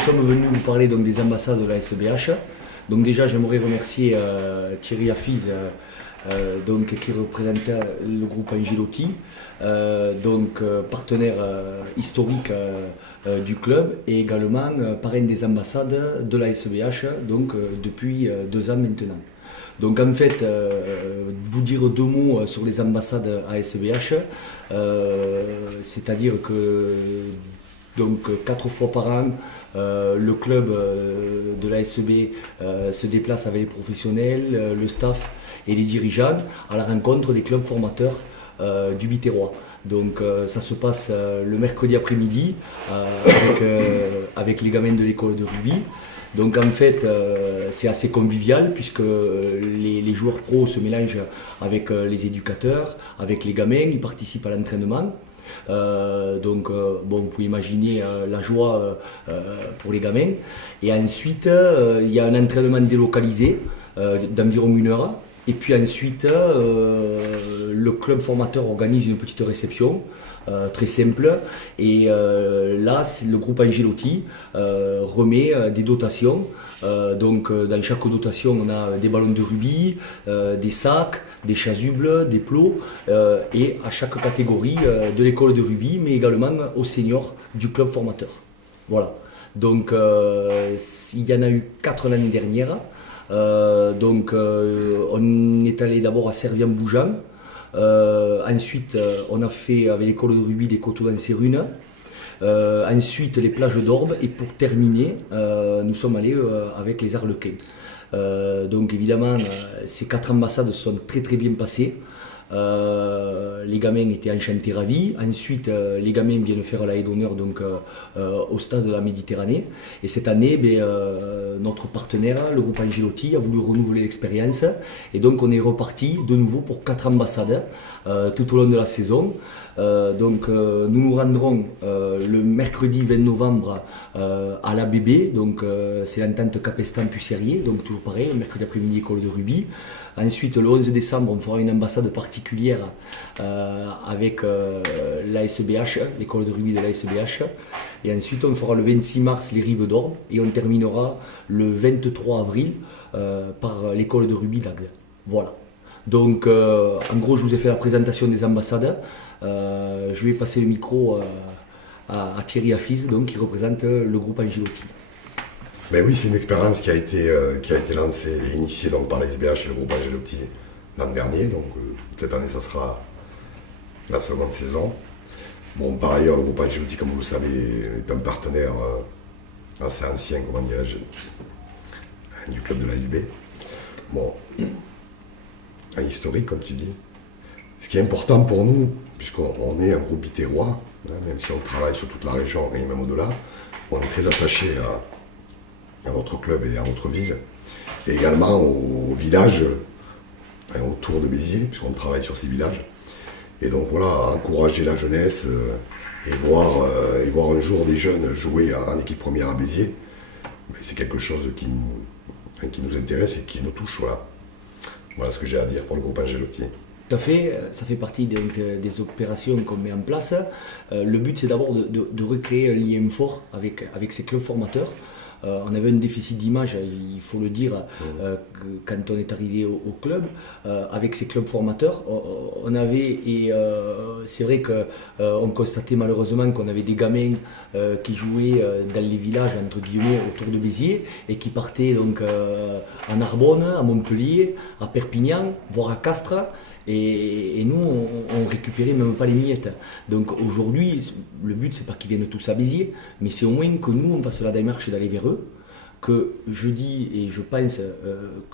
sommes venus vous parler donc, des ambassades de la SBH. Donc déjà, j'aimerais remercier Thierry Hafiz, donc, qui représente le groupe Angelotti, partenaire historique du club et également parrain des ambassades de la SBH depuis 2 ans maintenant. Donc en fait, vous dire 2 mots sur les ambassades ASBH, c'est-à-dire que donc 4 fois par an, le club de l'ASB se déplace avec les professionnels, le staff et les dirigeants à la rencontre des clubs formateurs du Biterrois. Donc ça se passe le mercredi après-midi avec les gamins de l'école de rugby. Donc en fait, c'est assez convivial puisque les joueurs pros se mélangent avec les éducateurs, avec les gamins, ils participent à l'entraînement. Vous pouvez imaginer la joie pour les gamins. Et ensuite, il y a un entraînement délocalisé d'environ 1 heure. Et puis ensuite, le club formateur organise une petite réception. Très simple, et là le groupe Angelotti remet des dotations. Dans chaque dotation on a des ballons de rugby, des sacs, des chasubles, des plots, et à chaque catégorie de l'école de rugby, mais également aux seniors du club formateur. Voilà, donc il y en a eu 4 l'année dernière. On est allé d'abord à Servien-Bougeant. Ensuite, on a fait avec l'école de rugby des coteaux dans Cérunes. Ensuite, les plages d'Orbe. Et pour terminer, nous sommes allés avec les Arlequins. Donc évidemment, ces 4 ambassades sont très très bien passées. Les gamins étaient enchantés, ravis. Ensuite, les gamins viennent faire la haie d'honneur au stade de la Méditerranée. Et cette année, notre partenaire, le groupe Angelotti, a voulu renouveler l'expérience. Et donc, on est reparti de nouveau pour 4 ambassades tout au long de la saison. Nous nous rendrons le mercredi 20 novembre à l'ABB. C'est l'entente Capestan-Pucerier. Donc, toujours pareil, le mercredi après-midi, école de rugby. Ensuite, le 11 décembre, on fera une ambassade particulière avec l'ASBH, l'école de rugby de l'ASBH. Et ensuite, on fera le 26 mars les Rives d'Orbe et on terminera le 23 avril par l'école de rugby d'Agde. Voilà. Donc, en gros, je vous ai fait la présentation des ambassades. Je vais passer le micro à Thierry Hafiz, qui représente le groupe Angelotti. Ben oui, c'est une expérience qui a été lancée et initiée par la SBH et le groupe Angelotti l'an dernier. Donc cette année, ça sera la 2e saison. Bon, par ailleurs, le groupe Angelotti, comme vous le savez, est un partenaire assez ancien, comment dirais-je, du club de l'ASB. Bon, un historique, comme tu dis. Ce qui est important pour nous, puisqu'on est un groupe biterrois, même si on travaille sur toute la région et même au-delà, on est très attaché à notre club et à notre ville, et également au village autour de Béziers, puisqu'on travaille sur ces villages. Et donc voilà, encourager la jeunesse et voir un jour des jeunes jouer en équipe première à Béziers, c'est quelque chose qui nous intéresse et qui nous touche. Voilà ce que j'ai à dire pour le groupe Angelotti. Tout à fait, ça fait partie des opérations qu'on met en place. Le but, c'est d'abord de recréer un lien fort avec ces clubs formateurs. On avait un déficit d'image, il faut le dire, quand on est arrivé au club. Avec ces clubs formateurs, c'est vrai qu'on constatait malheureusement qu'on avait des gamins qui jouaient dans les villages, entre guillemets, autour de Béziers, et qui partaient en Narbonne, à Montpellier, à Perpignan, voire à Castres. Et nous, on récupérait même pas les miettes. Donc aujourd'hui, le but, c'est pas qu'ils viennent tous à Béziers, mais c'est au moins que nous, on fasse la démarche d'aller vers eux. Que je dis et je pense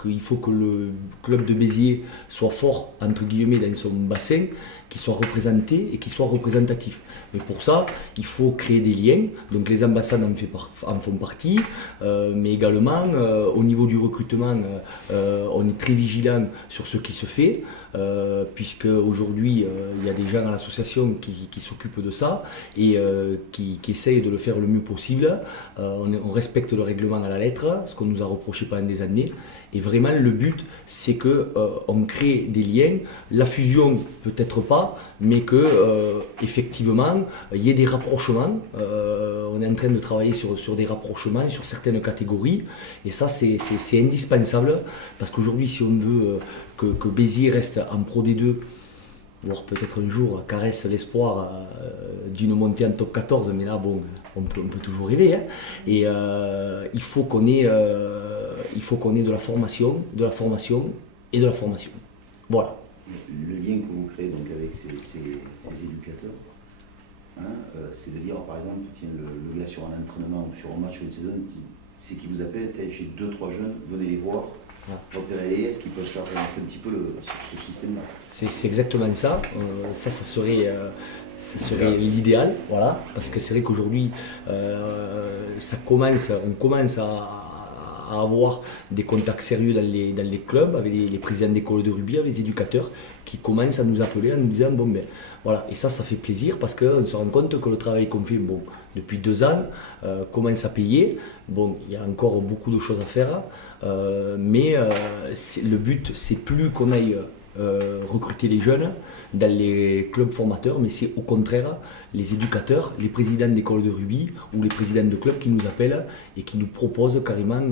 qu'il faut que le club de Béziers soit fort, entre guillemets, dans son bassin, qu'il soit représenté et qu'il soit représentatif. Mais pour ça, il faut créer des liens. Donc les ambassades en font partie, mais également au niveau du recrutement, on est très vigilant sur ce qui se fait, puisque aujourd'hui il y a des gens à l'association qui s'occupent de ça et qui essayent de le faire le mieux possible. On respecte le règlement à la la lettre, ce qu'on nous a reproché pendant des années. Et vraiment, le but, c'est qu'on crée des liens. La fusion, peut-être pas, mais qu'effectivement, il y ait des rapprochements. On est en train de travailler sur des rapprochements, sur certaines catégories. Et ça, c'est indispensable. Parce qu'aujourd'hui, si on veut que Béziers reste en Pro D2, voire peut-être un jour caresse l'espoir d'une montée en top 14, mais là, bon, on peut toujours rêver. Hein. Et il faut qu'on ait de la formation et de la formation. Voilà. Le lien que vous créez donc avec ces éducateurs, hein, c'est de dire, par exemple, tiens, le gars sur un entraînement ou sur un match ou une saison, c'est qui vous appelle, j'ai 2-3 jeunes, venez les voir. Repérer les est-ce qu'ils peuvent faire avancer un petit peu ce système-là. C'est exactement ça. Ça serait l'idéal, voilà, parce que c'est vrai qu'aujourd'hui, on commence à avoir des contacts sérieux dans les clubs, avec les présidents d'école de rugby, avec les éducateurs, qui commencent à nous appeler en nous disant bon ben voilà, et ça fait plaisir parce qu'on se rend compte que le travail qu'on fait depuis 2 ans commence à payer. Bon, il y a encore beaucoup de choses à faire, mais le but c'est plus qu'on aille recruter les jeunes dans les clubs formateurs, mais c'est au contraire les éducateurs, les présidents d'école de rugby ou les présidents de clubs qui nous appellent et qui nous proposent carrément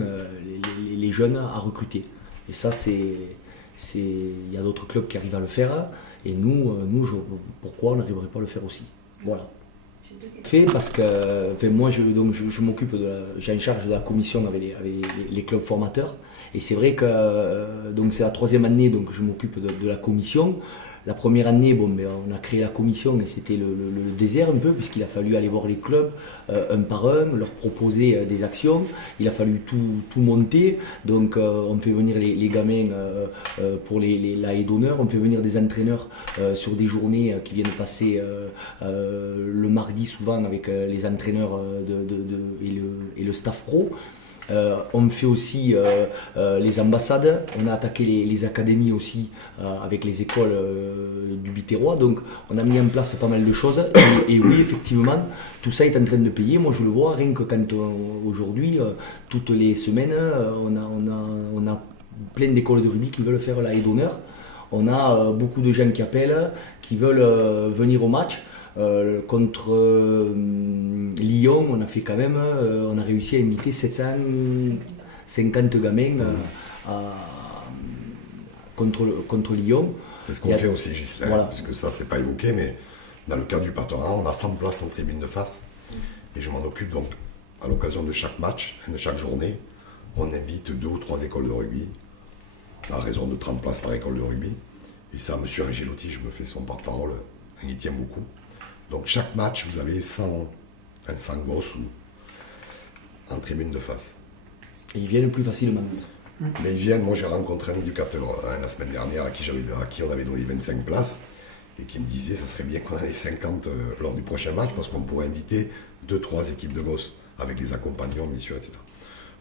les jeunes à recruter. Et ça, il y a d'autres clubs qui arrivent à le faire, et nous pourquoi on n'arriverait pas à le faire aussi? Voilà. Fait parce que moi je m'occupe j'ai en charge de la commission avec les clubs formateurs, et c'est vrai que c'est la 3e année, donc je m'occupe de la commission. La première année, on a créé la commission, mais c'était le désert un peu, puisqu'il a fallu aller voir les clubs un par un, leur proposer des actions. Il a fallu tout monter. Donc on fait venir les gamins pour la haie d'honneur, on fait venir des entraîneurs sur des journées qui viennent passer le mardi souvent avec les entraîneurs et le staff pro. On fait aussi les ambassades, on a attaqué les académies aussi avec les écoles du Biterrois, donc on a mis en place pas mal de choses, et oui, effectivement, tout ça est en train de payer. Moi je le vois, rien que quand aujourd'hui, toutes les semaines, on a plein d'écoles de rugby qui veulent faire la haie d'honneur. On a beaucoup de gens qui appellent, qui veulent venir au match. Contre Lyon, on a fait quand même, on a réussi à inviter 750 gamins contre Lyon. C'est ce qu'on fait aussi, Ghislain, voilà. Parce que ça, c'est pas évoqué, mais dans le cadre du partenariat, on a 100 places en tribune de face, et je m'en occupe donc à l'occasion de chaque match, de chaque journée, on invite 2 ou 3 écoles de rugby, à raison de 30 places par école de rugby, et ça, M. Angelotti, je me fais son porte-parole, il y tient beaucoup. Donc chaque match, vous avez 100 gosses en tribune de face. Et ils viennent plus facilement. Mais ils viennent, moi j'ai rencontré un éducateur la semaine dernière à qui on avait donné 25 places, et qui me disait ça serait bien qu'on en ait 50 lors du prochain match, parce qu'on pourrait inviter 2-3 équipes de gosses, avec les accompagnants, bien sûr, etc.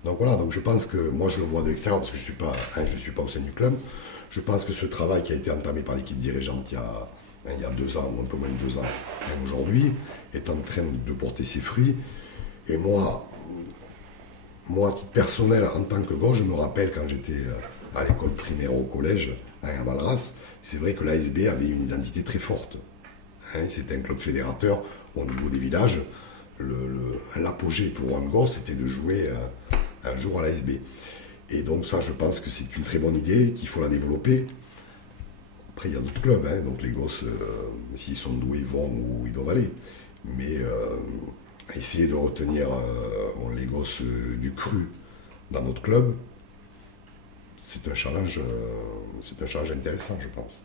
Donc voilà, donc je pense que, moi je le vois de l'extérieur, parce que je ne suis pas au sein du club, je pense que ce travail qui a été entamé par l'équipe dirigeante il y a 2 ans, ou un peu moins de 2 ans, même aujourd'hui, est en train de porter ses fruits. Et moi, à titre personnel, en tant que gosse, je me rappelle quand j'étais à l'école primaire au collège, à Valras, c'est vrai que l'ASB avait une identité très forte. C'était un club fédérateur au niveau des villages. L'apogée pour un gosse, c'était de jouer un jour à l'ASB. Et donc ça, je pense que c'est une très bonne idée, qu'il faut la développer. Après, il y a d'autres clubs, donc les gosses, s'ils sont doués, vont où ils doivent aller. Mais essayer de retenir les gosses du cru dans notre club, c'est un challenge intéressant, je pense.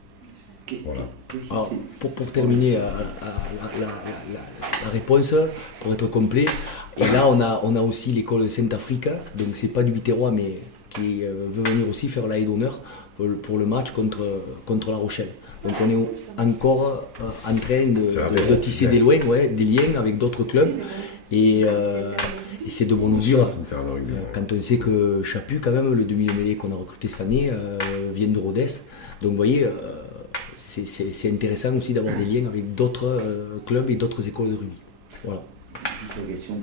Voilà. Alors, pour terminer la réponse, pour être complet, et là on a aussi l'école de Saint-Afrique, donc c'est pas du Biterrois, mais qui veut venir aussi faire la haie d'honneur pour le match contre La Rochelle. Donc on est encore en train de tisser des liens avec d'autres clubs, et c'est de bon augure quand on sait que Chaput, quand même, le demi-mêlée qu'on a recruté cette année, vient de Rodez. Donc vous voyez, c'est intéressant aussi d'avoir des liens avec d'autres clubs et d'autres écoles de rugby. Voilà. Juste la question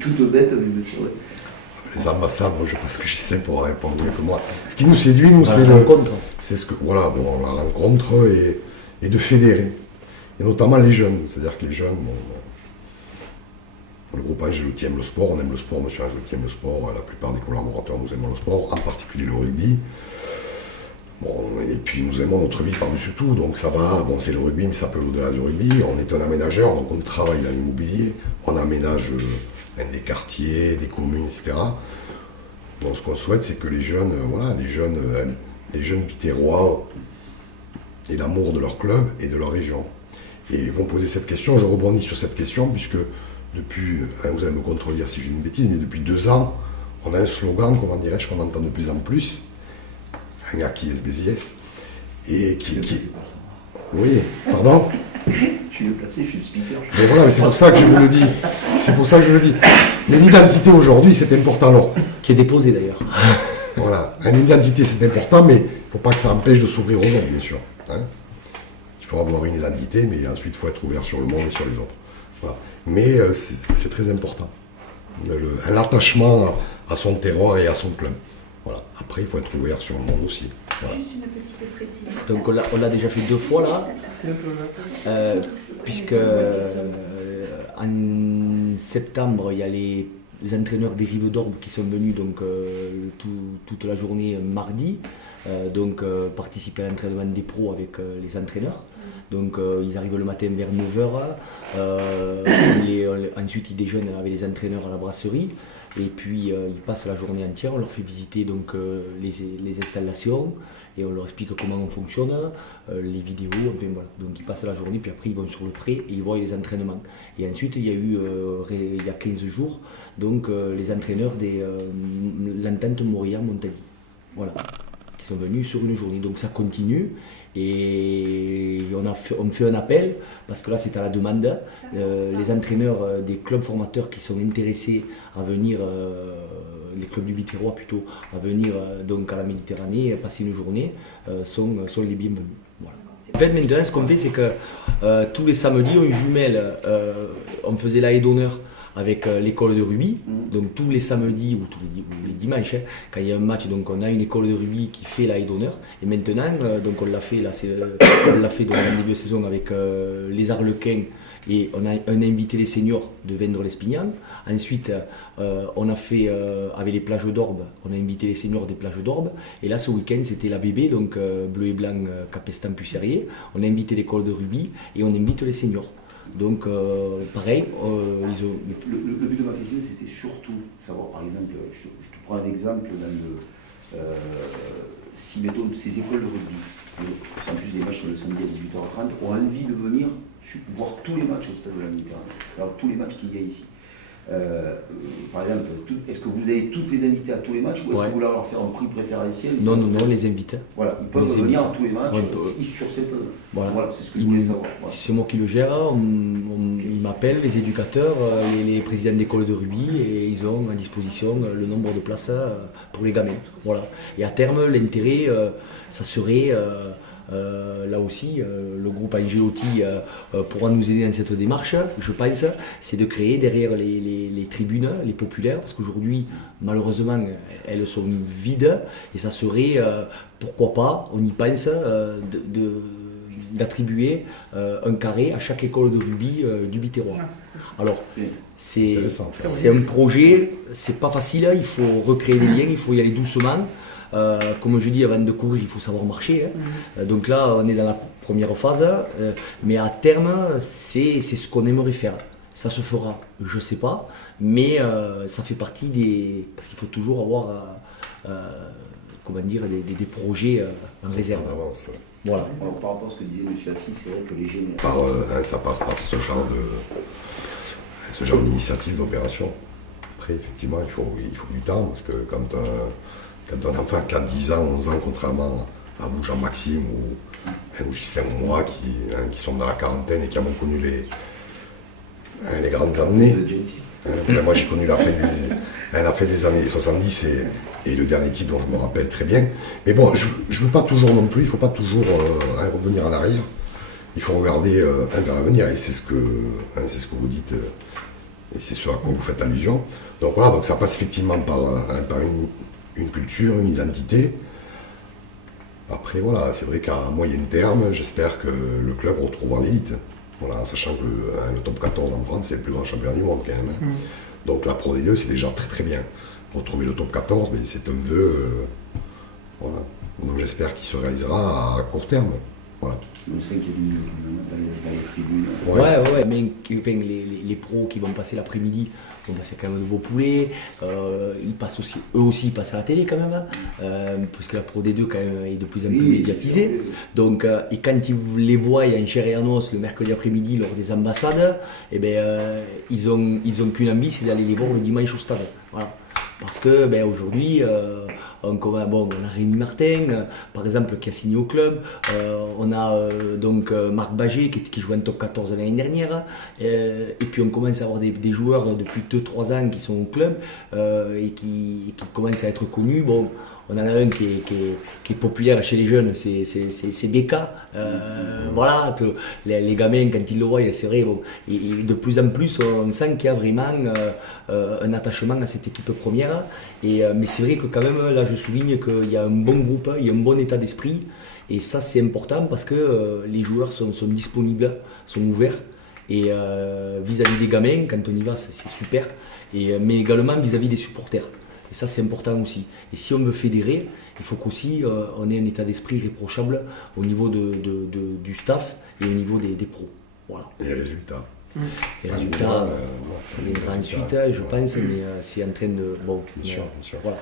toute bête, mais c'est vrai. Les ambassades, moi je pense que j'essaie pour répondre mieux que moi. Ce qui nous séduit, nous, c'est la rencontre. C'est ce que, voilà, bon, la rencontre et de fédérer. Et notamment les jeunes. C'est-à-dire que les jeunes, le groupe Angelotti aime le sport, on aime le sport, monsieur Angelotti aime le sport, la plupart des collaborateurs nous aimons le sport, en particulier le rugby. Bon, et puis nous aimons notre ville par-dessus tout, donc ça va, bon c'est le rugby, mais ça peut au-delà du rugby. On est un aménageur, donc on travaille dans l'immobilier, on aménage des quartiers, des communes, etc. Donc ce qu'on souhaite, c'est que les jeunes, les jeunes Biterrois aient l'amour de leur club et de leur région. Et ils vont poser cette question, je rebondis sur cette question, puisque depuis, vous allez me contredire si j'ai une bêtise, mais depuis 2 ans, on a un slogan, comment dirais-je, qu'on entend de plus en plus, un gars qui est SBZS, et qui... Oui, pardon. Je suis le placé, je suis le speaker. Mais voilà, mais c'est pour ça que je vous le dis. C'est pour ça que je le dis. Mais l'identité aujourd'hui, c'est important. Alors, Qui est déposé d'ailleurs. voilà, une identité c'est important, mais il ne faut pas que ça empêche de s'ouvrir aux autres, bien sûr. Hein. Il faut avoir une identité, mais ensuite il faut être ouvert sur le monde et sur les autres. Voilà. Mais c'est très important. Un attachement à son terroir et à son club. Voilà. Après, il faut être ouvert sur le monde aussi. Voilà. Juste une petite précision. Donc on l'a déjà fait 2 fois là, puisque en septembre, il y a les entraîneurs des Rives d'Orbe qui sont venus donc, toute la journée mardi, participer à l'entraînement des pros avec les entraîneurs. Donc ils arrivent le matin vers 9h, ensuite ils déjeunent avec les entraîneurs à la brasserie. Et puis ils passent la journée entière, on leur fait visiter donc, les installations et on leur explique comment on fonctionne, les vidéos, enfin voilà. Donc ils passent la journée, puis après ils vont sur le pré et ils voient les entraînements. Et ensuite il y a eu, il y a 15 jours, donc les entraîneurs de l'entente Montagny, voilà, qui sont venus sur une journée. Donc ça continue. Et on fait un appel, parce que là c'est à la demande, les entraîneurs des clubs formateurs qui sont intéressés à venir, les clubs du Biterrois plutôt, à venir donc à la Méditerranée, passer une journée, sont les bienvenus. Voilà. En fait maintenant ce qu'on fait c'est que tous les samedis on jumelle, on faisait la haie d'honneur avec l'école de rugby, donc tous les samedis ou les dimanches, hein, quand il y a un match, donc on a une école de rugby qui fait la haie d'honneur. Et maintenant, donc on l'a fait là, on l'a fait dans le début de saison avec les Arlequins, et on a un invité les seniors de Vendres-l'Espignan. Ensuite, on a fait avec les plages d'Orbe, on a invité les seniors des plages d'Orbe. Et là, ce week-end, c'était la bébé, donc bleu et blanc, Capestan-Pucerrier. On a invité l'école de rugby et on invite les seniors. Donc, pareil, ils ont... Le but de ma question, c'était surtout savoir, par exemple, je te prends un exemple, si, mettons, ces écoles de rugby, en plus des matchs le samedi à 18h30, ont envie de venir voir tous les matchs au stade de la Méditerranée, alors tous les matchs qu'il y a ici. Par exemple, est-ce que vous avez toutes les invités à tous les matchs ou est-ce que vous voulez leur faire un prix préférentiel? Non, on les invite. Voilà, ils peuvent venir à tous les matchs sur ces peuples. Voilà, c'est ce que je voulais savoir. Voilà. C'est moi qui le gère, ils m'appellent, les éducateurs, les présidents d'école de rugby, et ils ont à disposition le nombre de places pour les gamins. Voilà. Et à terme, l'intérêt, ça serait... là aussi, le groupe Angelotti pourra nous aider dans cette démarche, je pense, c'est de créer derrière les tribunes, les populaires, parce qu'aujourd'hui, malheureusement, elles sont vides, et ça serait, pourquoi pas, on y pense, d'attribuer un carré à chaque école de rugby du Biterrois. Alors, c'est un projet, c'est pas facile, il faut recréer des liens, il faut y aller doucement. Comme je dis, avant de courir, il faut savoir marcher. Hein. Donc là, on est dans la première phase, mais à terme, c'est ce qu'on aimerait faire. Ça se fera, je ne sais pas, mais ça fait partie des... Parce qu'il faut toujours avoir des projets en réserve. En avance, ouais. Voilà. Alors, par rapport à ce que disait M. Affi, c'est vrai que les jeunes... Ça passe par ce genre d'initiative, d'opération. Après, effectivement, il faut du temps, parce que quand un enfant qui a 10 ans, 11 ans, contrairement à vous, Jean-Maxime, ou Gislain ou moi, qui sont dans la quarantaine et qui avons connu les grandes années. Moi, j'ai connu la fin des années 70 et le dernier titre dont je me rappelle très bien. Mais bon, je ne veux pas toujours non plus, il ne faut pas toujours revenir en arrière. il faut regarder vers l'avenir, et c'est ce que vous dites, et c'est ce à quoi vous faites allusion. Donc voilà, donc ça passe effectivement par une culture, une identité. Après voilà, c'est vrai qu'à moyen terme, j'espère que le club retrouvera l'élite. Voilà, sachant que le top 14 en France, c'est le plus grand championnat du monde quand même. Hein. Donc la Pro D2, c'est déjà très très bien. Retrouver le top 14, mais c'est un vœu. Voilà. Donc j'espère qu'il se réalisera à court terme. Voilà. Le 5 est venu dans les tribunes. Ouais, mais enfin, les pros qui vont passer l'après-midi vont passer quand même de beaux poulets. Eux aussi ils passent à la télé quand même, parce que la Pro D2 quand même est de plus en plus médiatisée. Donc, et quand ils les voient en chair et en os le mercredi après-midi lors des ambassades, eh ben, ils ont qu'une envie, c'est d'aller les voir le dimanche au stade. Voilà. Parce que aujourd'hui, on a Rémi Martin, par exemple, qui a signé au club. On a donc Marc Bagé qui jouait en top 14 l'année dernière. Et puis on commence à avoir des joueurs depuis 2-3 ans qui sont au club et qui commencent à être connus. Bon, on en a un qui est populaire chez les jeunes, c'est Beka. Voilà, les gamins, quand ils le voient, c'est vrai. Bon, et de plus en plus, on sent qu'il y a vraiment un attachement à cette équipe première. Mais c'est vrai que quand même, là, je souligne qu'il y a un bon groupe, il y a un bon état d'esprit. Et ça, c'est important parce que les joueurs sont disponibles, sont ouverts. Et vis-à-vis des gamins, quand on y va, c'est super. Mais également vis-à-vis des supporters. Et ça, c'est important aussi. Et si on veut fédérer, il faut qu'aussi on ait un état d'esprit irréprochable au niveau du staff et au niveau des pros. Voilà. Et les résultats. Les résultats, ça viendra ensuite, je pense, mais c'est en train de... Bon, bien sûr. Voilà.